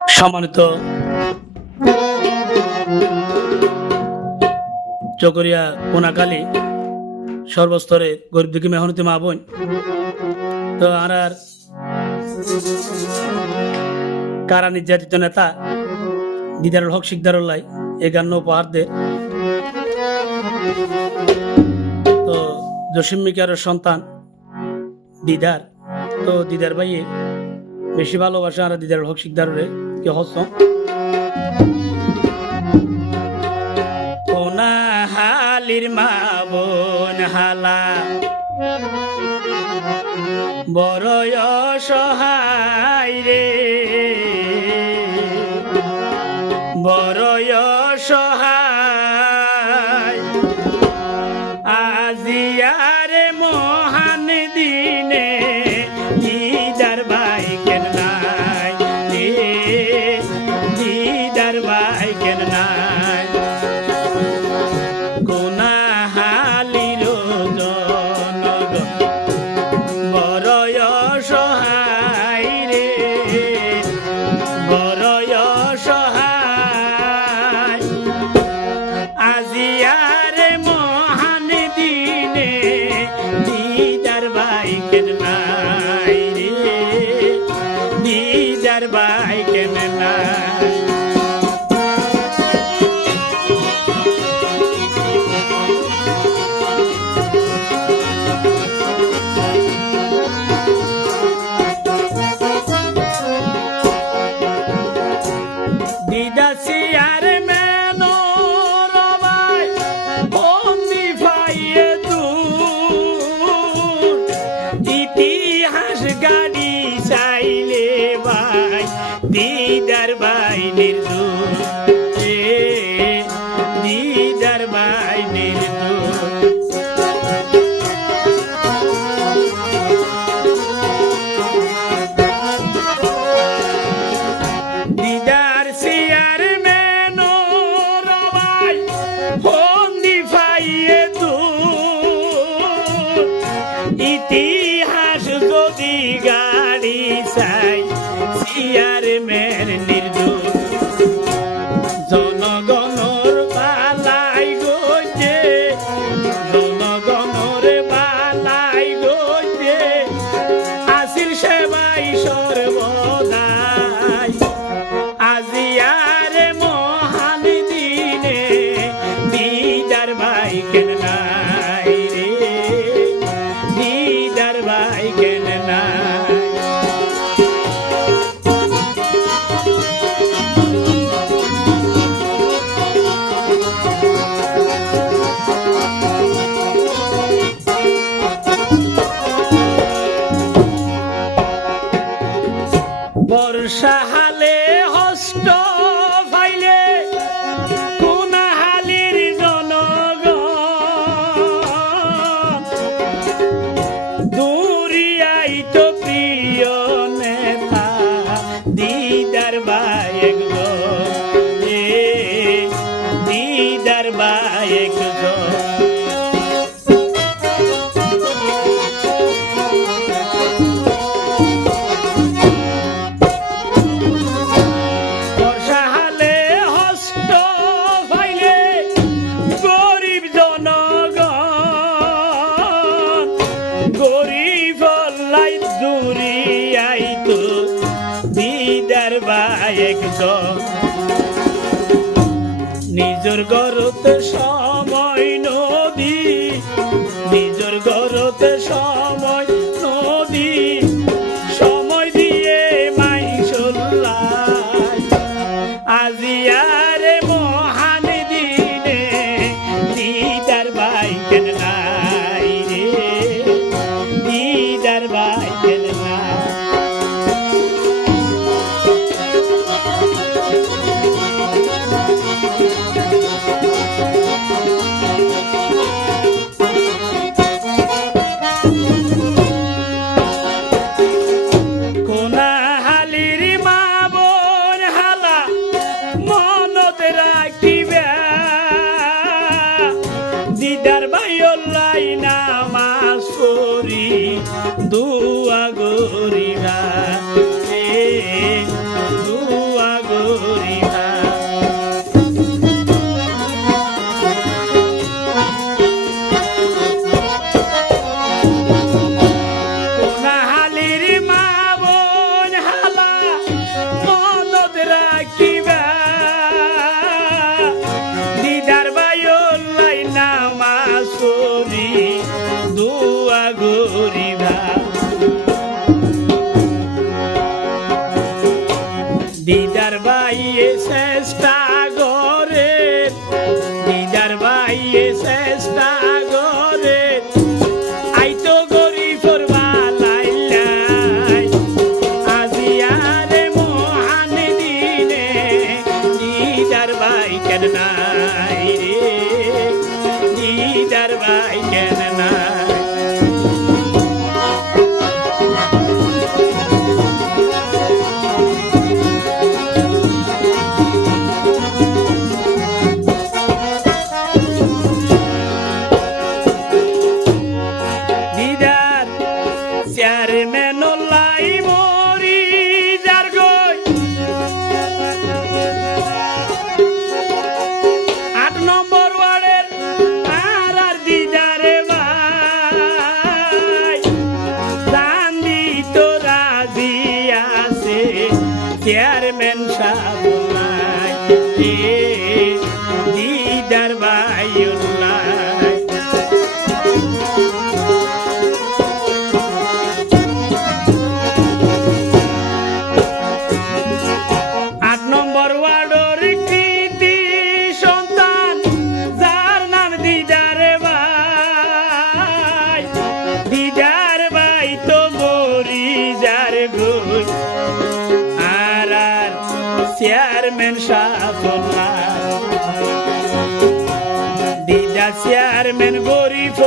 সম্মানিত চকরিয়া কোনাকালী সর্বস্তরের গরিব দুঃখী মেহনতি মা বোন, তো আর কারা নির্যাতিত নেতা দিদারুল হক শিকদারুল্লাহ এই গান উপহার দে। তো জসিম মিকার সন্তান দিদার, তো দিদার ভাইয়ে বেশি ভালোবাসা আর দিদারুল হক শিকদারে কি হস কোনা হালির মা বোন হালা বড় অসহায় রে, বড় অসহায় আজিয়ার মহান দিনে দিদার ভাই কেন নাই রে, দিদার ভাই কেন নাই কোনা হালির জনগণ বড় অসহায় রে, বড় অসহায় আজিয়ার মহান দিনে দিদার ভাই কেন নাই রে, দিদার ভাই কেন নাই দিদাসি আর মেনো রবাই বন্দি পাইয়ে দূর ইতিহাস গাড়ি চাইলে ভাই দিদার ভাই নির্দূর রে, দিদার ভাই নির্দূর দিদার সিয়ার মেনো রবাই বন্দি পাইয়ে দূর ইতিহাস যদি গাড়ি চাই সিয়ার মের নির্দূর জনগণর বালাই গইছে, জনগণর বালাই গইছে আসির সেবাই সর্বদাই আজিয়ার মহান দিনে দিদার ভাই কেন নাই রে, দিদার ভাই কেন নাই বর্ষা হালে হস্ত ফাইলে কোনা হালির জনগণ দূরিয়াই তো প্রিয় নেতা দিদার ভাই একজন রে, দিদার ভাই একজন গরিব লাই দূরিয়াই তো দিদার ভাই একজন নিজের গরতে সময় নদী, নিজের গরতে সময় নদী সময় দিয়ে মাইসল্লাই আজিয়ার মহান দিনে দিদার ভাই কেন নাই রে, দিদার ভাই কেন নাই দিদার ভাইয়ে চেষ্টা করে, দিদার ভাইয়ে চেষ্টা করে, আইতো গরিবর বালাইলাই, আজি আরে মহান দিনে দিদার ভাই কেন নাই রে, দিদার ভাই কেন নাই। চেয়ারম্যান সাবুল্লাই দিদার ভাইউল্লাই, 8 নম্বর ওয়ার্ডের কৃতি সন্তান যার নাম দিদার ভাই, দিদার ভাই তো মরি যার গই চেয়ারম্যান সাবুল্লাই, দিদা চেয়ারম্যান গরিব